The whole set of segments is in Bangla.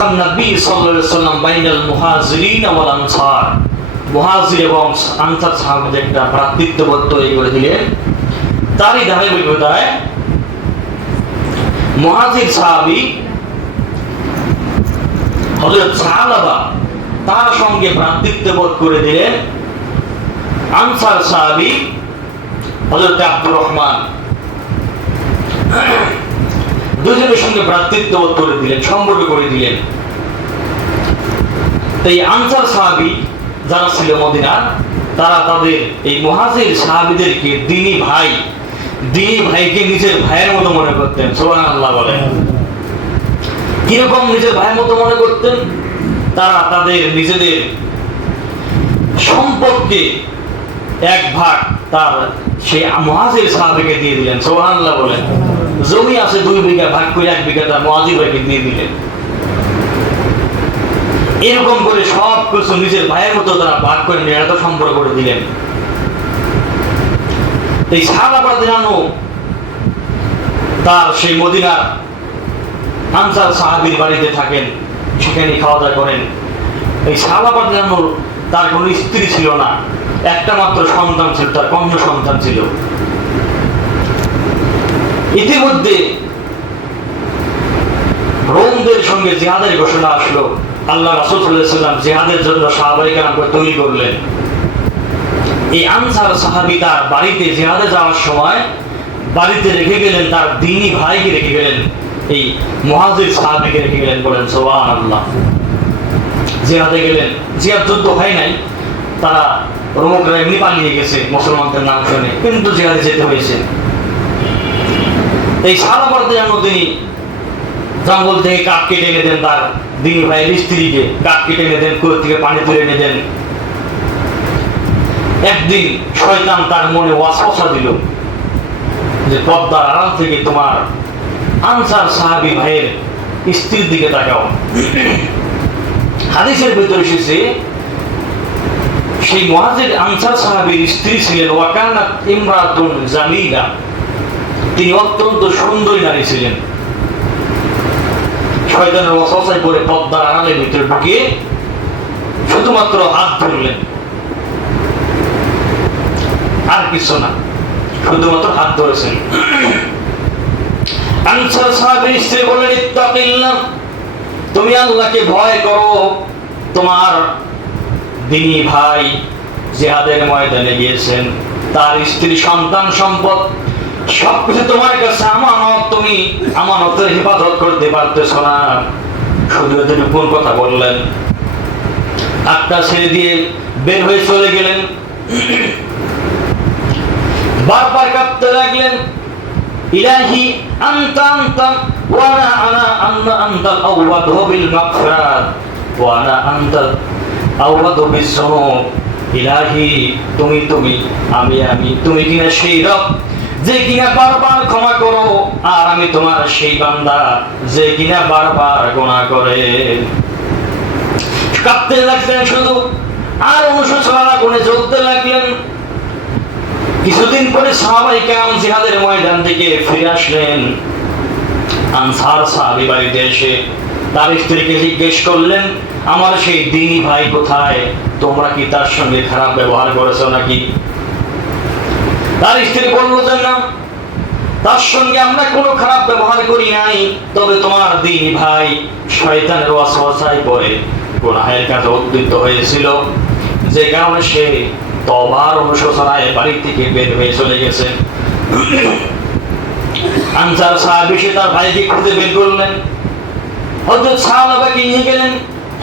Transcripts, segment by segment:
নবী সাল্লাল্লাহু আলাইহি ওয়াসাল্লাম বাইনাল মুহাজিরিন ওয়াল আনসার, মুহাজির এবং আনসার সাহাবাদের একটা ভ্রাতৃত্ববোধ তৈরি করে দিলেন। তারই ধারাবাহিকতায় মুহাজির সাহাবী হযরত সাহাবা তার সঙ্গে ভ্রাতৃত্ববোধ করে দিলেন। আনসার সাহাবী হযরত আব্দুর রহমান দুজনের সঙ্গে ভ্রাতৃত্ববোধ করে দিলেন, সম্পর্ক করে দিলেন। এই আনসার সাহাবী যারা ছিল মদিনার, তারা তাদের এই মুহাজির সাহাবীদেরকে দিনী ভাইকে নিজের ভাইয়ের মতো মনে করতেন। সুবহানাল্লাহ বলেন। কিরকম নিজের ভাইয়ের মতো মনে করতেন? তারা তাদের নিজেদের সম্পদকে এক ভাগ তার সেই মুহাজির সাহাবীকে দিয়ে দিলেন। সুবহানাল্লাহ বলেন। জমি আছে 2 বিঘা, ভাগ করে 1 বিঘা তার মুহাজির ভাইকে দিয়ে দিলেন। এরকম করে সব কিছু নিজের ভাইয়ের মতো তারা ভাগ করে নিয়ে এত সম্পর্ক করে দিলেন। এই সাহাবা রাদিয়াল্লাহু তার সেই মদিনার আনসার সাহাবীর বাড়িতে থাকেন, সেখানে খাওয়া দাওয়া করেন। এই সাহাবা রাদিয়াল্লাহু তার কোনো স্ত্রী ছিল না, একটা মাত্র সন্তান ছিল, তার কন্যা সন্তান ছিল। ইতিমধ্যে রোমদের সঙ্গে জিহাদের ঘোষণা আসলো। আল্লাহ রাসূল সাল্লাল্লাহু আলাইহি ওয়াসাল্লাম জিহাদের জন্য সাহাবায়ে কেরামকে তৈরি করলেন। এই আনসার সাহাবী তার বাড়িতে জিহাদে যাওয়ার সময় বাড়িতে রেখে গেলেন, তার দ্বীনি ভাইকে রেখে গেলেন, এই মুহাজির সাহাবীকে রেখে গেলেন। বলেন সুবহানাল্লাহ। জিহাদে গেলেন, জিহাদ যুদ্ধ হয় নাই, তারা রোমকরা এমনি পালিয়ে গেছে মুসলমানদের নাম শুনে, কিন্তু জিহাদে যেতে হয়েছে। এই সাহাবা রাদিয়াল্লাহু তিনি জঙ্গল থেকে কাঠ কেটে এনে দেন, তার দ্বীনি ভাইয়ের স্ত্রীকে কাঠ কেটে এনে দেন, কুয়ো থেকে পানি তুলে এনে দেন। একদিন শয়তান তার মনে ওয়াসওয়াসা দিল যে পর্দার আড়াল থেকে তোমার আনসার সাহাবী ভাইয়ের স্ত্রীর দিকে তাকাও। হাদিসের ভিতরে এসেছে সেই মুহাজির আনসার সাহাবীর স্ত্রী ছিলেন ওয়াকানাত ইমরাতুন জামিলা, তিনি অত্যন্ত সুন্দরী নারী ছিলেন। শয়তানের ওয়াসওয়াসায় পড়ে পর্দার আড়ালের ভিতরে ঢুকিয়ে শুধুমাত্র হাত ধরলেন, আর কিছু না, শুধুমাত্র হাত ধরেছেন। আনসার সাহাবীর স্ত্রী বললেন ইত্তাকিল্লাহ, তুমি আল্লাহকে ভয় করো। তোমার দ্বীনি ভাই জিহাদের ময়দানে গিয়েছেন, তার স্ত্রী, সন্তান, সম্পদ সবকিছু তোমার কাছে আমানত, তুমি আমানতের হেফাজত করতে পারতেছ না। শুধু তিনি কোন কথা বললেন, হাতটা ছেড়ে দিয়ে বের হয়ে চলে গেলেন। বারবার কাঁদতে লাগলেন, ইলাহি আনতা আনতা ওয়া আনা আনতাল আওয়াদু বিল মাগফিরাত ওয়া আনা আনতাল আওয়াদু বিজ-যুনুব। ইলাহি তুমি আমি তুমি কিনা সেই রব যে কিনা বারবার ক্ষমা করো, আর আমি তোমার সেই বান্দা যে কিনা বারবার গুনাহ করে। কাঁদতে লাগলেন শুধু, আর অনুশোচনার আগুনে জ্বলতে লাগলেন। কিছুদিন পরে সাহাবায়ে কেরাম জিহাদের ময়দান থেকে ফিরে আসলেন। আনসার সাহাবী বাড়িতে এসে তার স্ত্রীকে জিজ্ঞেস করলেন, আমার সেই দ্বীনি ভাই কোথায়? তোমরা কি তার সঙ্গে খারাপ ব্যবহার করেছো নাকি? তার স্ত্রী বলল যে না, তার সঙ্গে আমরা কোনো খারাপ ব্যবহার করি নাই, তবে তোমার দ্বীনি ভাই শয়তানের ওয়াসওয়াসায় পড়ে গুনাহের কাজে উদ্যত হয়েছিল, যে কারণে সে তওবার অনুশোচনায় বাড়ি থেকে বের হয়ে চলে গেছে। আনসার সাহাবী সে তার ভাইকে খুঁজে বের করলেন, হযরত সাহাবাকে নিয়ে গেলেন।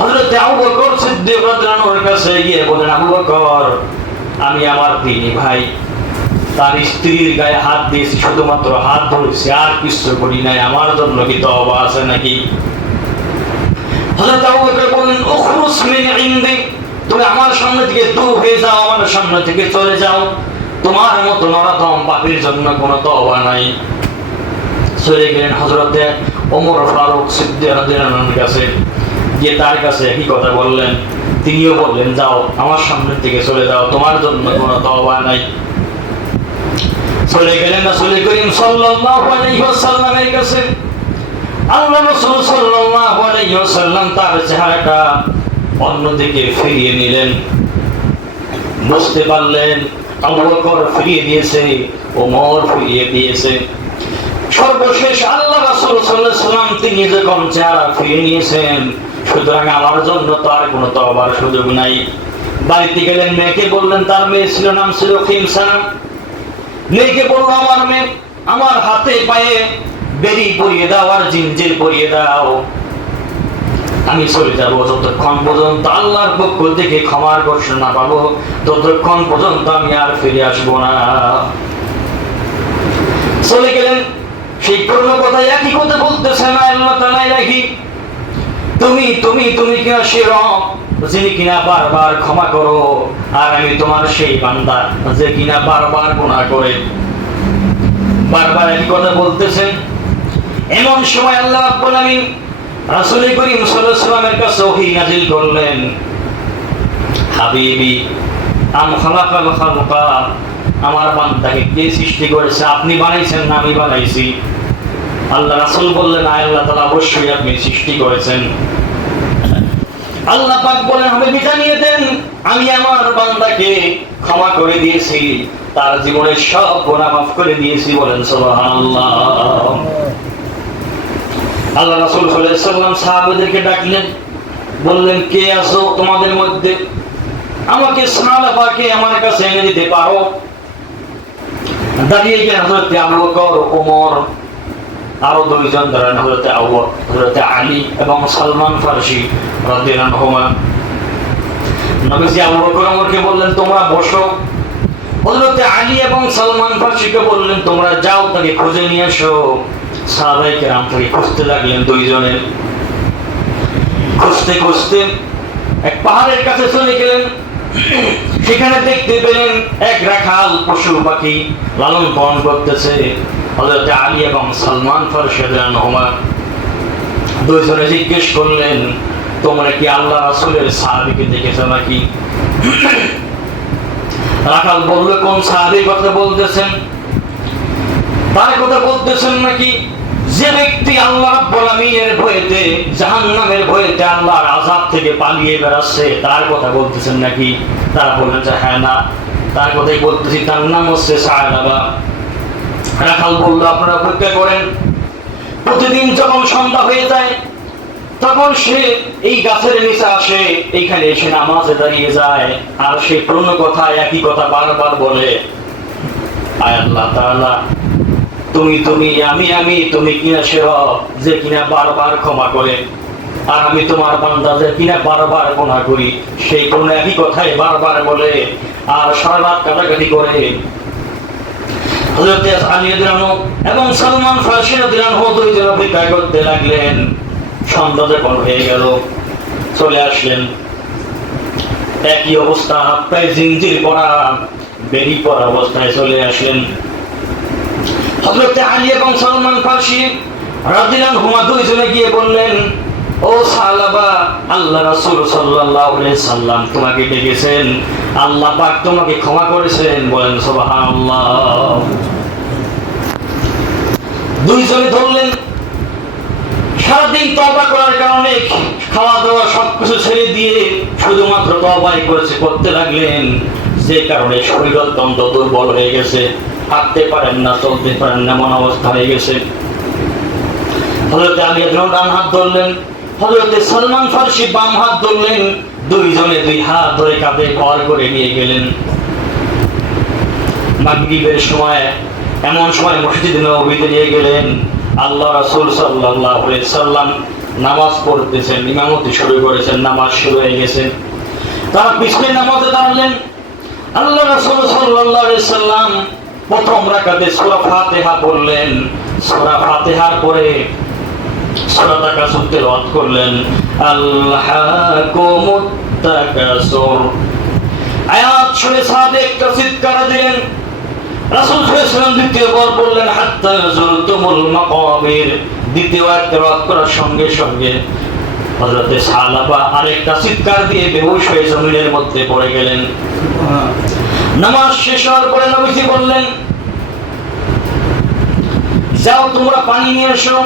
হযরত আবু বকর সিদ্দিক রাদিয়াল্লাহু আনহুর কাছে গিয়ে বলেন, আবু বকর, আমি আমার দ্বীনি ভাই তার স্ত্রীর গায়ে হাত দিয়েছি, শুধুমাত্র হাত ধরেছি, আর কিছু করি নাই, আমার জন্য কি তওবা আছে নাকি? হযরত আবু বকর বলেন, উখরুজ মিন ইনদি, তুমি আমার সামনে থেকে দূর হয়ে যাও, আমার সামনে থেকে চলে যাও, তোমার মতো নরাধম পাপীর জন্য কোনো তওবা নাই। চলে গেলেন হযরতে ওমর ফারুক সিদ্দিক রাদিয়াল্লাহু আনহুর কাছে, গিয়ে তার কাছে একই কথা বললেন। তিনিও বললেন, যাও, আমার সামনে থেকে চলে যাও, তোমার জন্য কোনো তওবা নাই। চলে গেলেন রাসূল করিম সাল্লাল্লাহু আলাইহি ওয়াসাল্লামের কাছে। আল্লাহ রাসূল সাল্লাল্লাহু আলাইহি ওয়াসাল্লাম তার চেহারাটা অন্যদিকে ফিরিয়ে নিলেন। বুঝতে পারলেন আবু বকর ফিরিয়ে দিয়েছে, ওমর ফিরিয়ে দিয়েছে। সর্বশেষ আল্লাহ রাসূল সাল্লাল্লাহু আলাইহি ওয়াসাল্লাম তিনি যখন চেহারা ফিরিয়ে নিয়েছেন, সুতরাং আমার জন্য তো আর কোনো তওবার সুযোগ নাই। বাড়িতে গেলেন, মেয়েকে বললেন, তার মেয়ে ছিল, নাম ছিল খিমসা। মেয়েকে বলল, আমার মেয়ে, আমার হাতে পায়ে বেরি পরিয়ে দাও আর জিঞ্জির পরিয়ে দাও, আমি চলে যাব। যতক্ষণ পর্যন্ত আল্লাহর পক্ষ থেকে ক্ষমার ঘোষণা পাবো ততক্ষণ পর্যন্ত আমি আর ফিরে আসবো না। চলে গেলেন। সেই পুরনো কথা, একই কথা বলতেছেন, আল্লাহ তাআলা রাখি, তুমি তুমি তুমি কিনা সে রব যিনি কিনা বারবার ক্ষমা করো, আর আমি তোমার সেই বান্দা যে কিনা বারবার গুনাহ করে। বারবার একই কথা বলতেছেন। এমন সময় আল্লাহ রাব্বুল আলামিন রাসূল করিম সাল্লাল্লাহু আলাইহি ওয়াসাল্লামের কাছে ওহী নাযিল করলেন, হাবিবি আম খালাকাল খালকা, আমার বান্দাকে কে সৃষ্টি করেছে? আপনি বানাইছেন না আমি বানাইছি? আল্লাহ রাসূল বললেন, আল্লাহ তাআলা অবশ্যই আপনি সৃষ্টি করেছেন। আল্লাহ পাক বলেন, হাবিবি জানিয়ে দেন আমি আমার বান্দাকে ক্ষমা করে দিয়েছি, তার জীবনের সব গুনাহ মাফ করে দিয়েছি। বলেন সুবহানাল্লাহ। আল্লাহ রাসূল সাল্লাল্লাহু আলাইহি ওয়াসাল্লাম সাহাবাদেরকে ডাকলেন, বললেন, কে আছো তোমাদের মধ্যে আমাকে সাহাবাকে আমার কাছে এনে দিতে পারো? দাঁড়িয়ে গেলেন হযরত আবু বকর, ওমর, আরো দুইজন দাঁড়ান, হযরত আলী এবং সালমান ফারসি রাদিয়াল্লাহু আনহুমা। নবীজি আবু বকর ওমরকে বললেন, তোমরা বসো। হযরত আলী এবং সালমান ফারসিকে বললেন, তোমরা যাও, তাকে খুঁজে নিয়ে এসো। সাহাবায়ে কেরাম তাকে খুঁজতে লাগলেন। দুইজনে খুঁজতে খুঁজতে এক পাহাড়ের কাছে চলে গেলেন। সেখানে দেখতে পেলেন এক রাখাল পশু পাখি লালন পালন করতেছে হযরত আলী এবং সালমান ফারসি রাদিয়াল্লাহু আনহুমা। দুইজনে জিজ্ঞেস করলেন, তোমরা কি আল্লাহ রাসূলের সাহাবীকে দেখেছো নাকি? রাখাল বলল, কোন সাহাবীর কথা বলতেছেন? তার কথা বলতেছেন নাকি যে ব্যক্তি আল্লাহ রাব্বুল আমিনের ভয়েতে, জাহান্নামের ভয়েতে, আল্লাহর আযাব থেকে পালিয়ে বেড়াচ্ছে, তার কথা বলতেছেন নাকি? তারা বললেন যে হ্যাঁ, না, তার কথাই বলতেছি, তার নাম হচ্ছে সাহাবা। রাখাল বলল, আপনারা অপেক্ষা করেন। প্রতিদিন যখন সন্ধ্যা হয়ে যায় তখন সে এই গাছের নিচে আসে, এইখানে এসে নামাজে দাঁড়িয়ে যায়, আর সেই পুরনো কথা, একই কথা বারবার বলে, আয় আল্লাহ তাআলা, তুমি তুমি, আমি আমি, তুমি কিনা সে রব যে কিনা বারবার ক্ষমা করে, আর আমি তোমার বান্দা যে কিনা বারবার গুনাহ করি। সেই পুরনো একই কথাই বারবার বলে আর সারা রাত কাটাকাটি করে। হযরত আলী রাদিয়াল্লাহু আনহু এবং সালমান ফারসি রাদিয়াল্লাহু আনহু দুইজন অপেক্ষা করতে লাগলেন। সন্ধ্যা যখন হয়ে গেল, চলে আসলেন। একই অবস্থা, হাত পায়ে জিঞ্জির পরা, বেরি পরা অবস্থায় চলে আসলেন। হযরত আলী এবং সালমান ফারসি রাদিয়াল্লাহু আনহুমা দুইজনে গিয়ে বললেন, ও সাহাবা, আল্লাহ রাসূল সাল্লাল্লাহু আলাইহি সাল্লাম তোমাকে ডেকেছেন, আল্লাহ পাক তোমাকে ক্ষমা করেছেন। বলেন সুবহানাল্লাহ। দুইজনে ধরলেন। সারাদিন তওবা করার কারণে খাওয়া দাওয়া সবকিছু ছেড়ে দিয়ে শুধুমাত্র তওবাই করতে লাগলেন, যে কারণে শরীর অত্যন্ত দুর্বল হয়ে গেছে, হাঁটতে পারেন না, চলতে পারেন না, এমন অবস্থা হয়ে গেছে। হযরত আলী রাদিয়াল্লাহু আনহু ডান হাত ধরলেন, হযরত সালমান ফারসি বাম হাত ধরলেন। দুইজনে দুই হাত ধরে কাঁধে ভর করে নিয়ে গেলেন। মাগরিবের সময়, এমন সময় মসজিদে নববীতে নিয়ে গেলেন। আল্লাহ রাসূল সাল্লাল্লাহু আলাইহি সাল্লাম নামাজ পড়তেছেন, ইমামতি শুরু করেছেন, নামাজ শুরু হয়ে গেছে। তারা পিছনে নামাজে দাঁড়ালেন। আল্লাহ রাসূল সাল্লাল্লাহু আলাইহি সাল্লাম প্রথম রাকাতে সূরা ফাতিহা পড়লেন। সূরা ফাতিহার পরে সূরা তাকাসুর তেলাওয়াত করলেন, আল্লাহাকুমুত তাকাসুর। আয়াত শুনে সাহাবা একটা চিৎকার দিলেন। রাসূল সাল্লাল্লাহু আলাইহি ওয়াসাল্লাম দ্বিতীয়বার বললেন, হাত্তা যুরতুমুল মাকাবির। দ্বিতীয় আয়াত তেলাওয়াত করার সঙ্গে সঙ্গে হযরত সাহাবা আরেকটা চিৎকার দিয়ে বেহুশ হয়ে জমিনের মধ্যে পড়ে গেলেন। নামাজ শেষ হওয়ার পরে নবীজি বললেন, যাও তোমরা পানি নিয়ে এসো।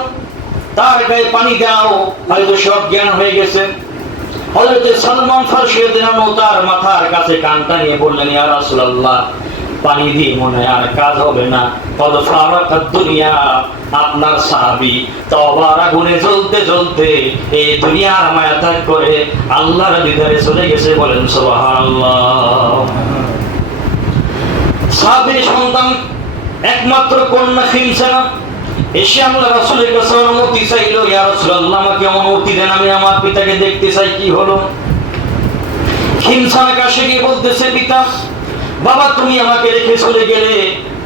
তার গায়ে পানি দাও, হয়তো সব জ্ঞান হয়ে গেছে। হযরত সালমান ফারসি রাদিয়াল্লাহু আনহু তার মাথার কাছে কানটা নিয়ে বললেন, ইয়া রাসূলুল্লাহ, পানি দিয়ে মনে হয় আর কাজ হবে না। কদ ফারাকাত দুনিয়া, আপনার সাহাবী তওবার আগুনে জ্বলতে জ্বলতে এই দুনিয়ার মায়া ত্যাগ করে আল্লাহর দিদারে চলে গেছে। বলেন সুবহানাল্লাহ। সাহাবীর সন্তান একমাত্র কন্যা খিমসানা এসে আল্লাহ রাসূলের কাছে অনুমতি চাইল, ইয়া রাসূলুল্লাহ, আমাকে অনুমতি দেন, আমি আমার পিতাকে দেখতে চাই। কি হলো? খিমসানা কাছে গিয়ে বলতেছে, পিতা, বাবা তুমি আমাকে রেখে চলে গেলে,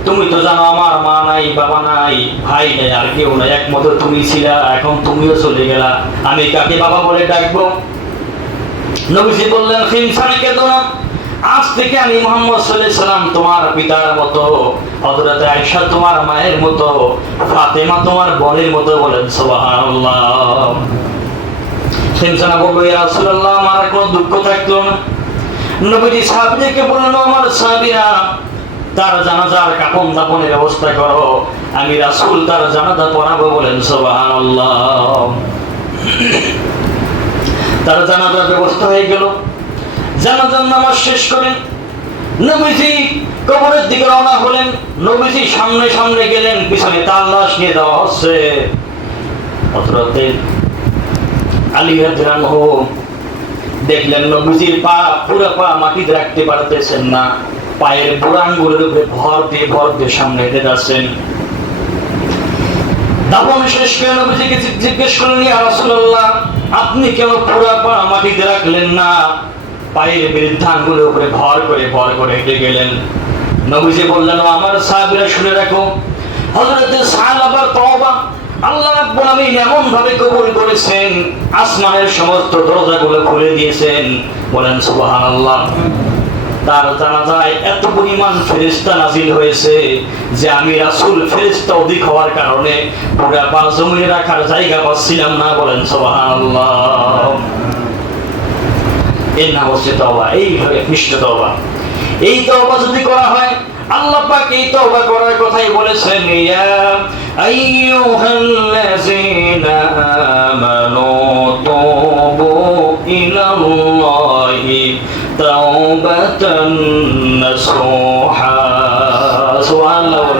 তুমি তো জানো আমার মা নাই, বাবা নাই, ভাই নাই, আর কেউ নাই, একমাত্র তুমি ছিলা, এখন তুমিও চলে গেলা, আমি কাকে বাবা বলে ডাকবো? নবীজি বললেন, খিমসানা কেঁদো না, আজ থেকে আমি মুহাম্মদ সাল্লাল্লাহু আলাইহি সাল্লাম তোমার পিতার মতো, হযরত আয়েশা তোমার মায়ের মতো, ফাতেমা তোমার বোনের মতো। বলেন সুবহানাল্লাহ। খিমসানা বলল, ইয়া রাসূলুল্লাহ, আমার কোনো দুঃখ থাকলো না। নবীজি সাহাবীদেরকে বললেন, আমার সাহাবীরা, তার জানাজার কাফন দাফনের ব্যবস্থা করো, আমি রাসূল তার জানাজা পড়াবো। বলেন সুবহানাল্লাহ। তার জানাজার ব্যবস্থা হয়ে গেল। জানাজার নামাজ শেষ করে নবীজি কবরের দিকে রওনা হলেন। নবীজি সামনে সামনে গেলেন, পিছনে তার লাশ নিয়ে দেওয়া হচ্ছে। হযরত আলী রাদিয়াল্লাহু আনহু দেখলেন নবীজির পা, পুরো পা মাটিতে রাখতে পারতেছেন না, পায়ের বুড়ো আঙ্গুলের উপরে ভর দিয়ে সামনে হেঁটে যাচ্ছেন। দাফন শেষ করে নবীজিকে জিজ্ঞেস করলেন, ইয়া রাসূলুল্লাহ, আপনি কেন পুরো পা মাটিতে রাখলেন না? পায়ের বৃদ্ধাঙ্গুলের উপরে ভর করে হেঁটে গেলেন। নবীজি বললেন, আমার সাহাবীরা শুনে রাখো, হযরত সাহাবার তওবা আল্লাহ রাব্বুল আলামিন এমন ভাবে কবুল করেছেন, আসমানের সমস্ত দরজাগুলো খুলে দিয়েছেন। বলেন সুবহানাল্লাহ। তার জানাজায় এত পরিমাণ ফেরেশতা নাজিল হয়েছে যে আমি রাসূল ফেরেশতা অধিক হওয়ার কারণে পুরো পা জমিনে রাখার জায়গা পাচ্ছিলাম না। বলেন সুবহানাল্লাহ। এর নাম হচ্ছে তওবা। এই নিষ্ঠ তওবা। এই তওবা যদি করা হয়, আল্লাহ পাক এই তওবা করার কথাই বলেছেন, ইয়া আইয়ুহাল্লাযীনা আমানু তুবু ইলাল্লাহি তাওবাতান নাসুহা। সুবহানাল্লাহ।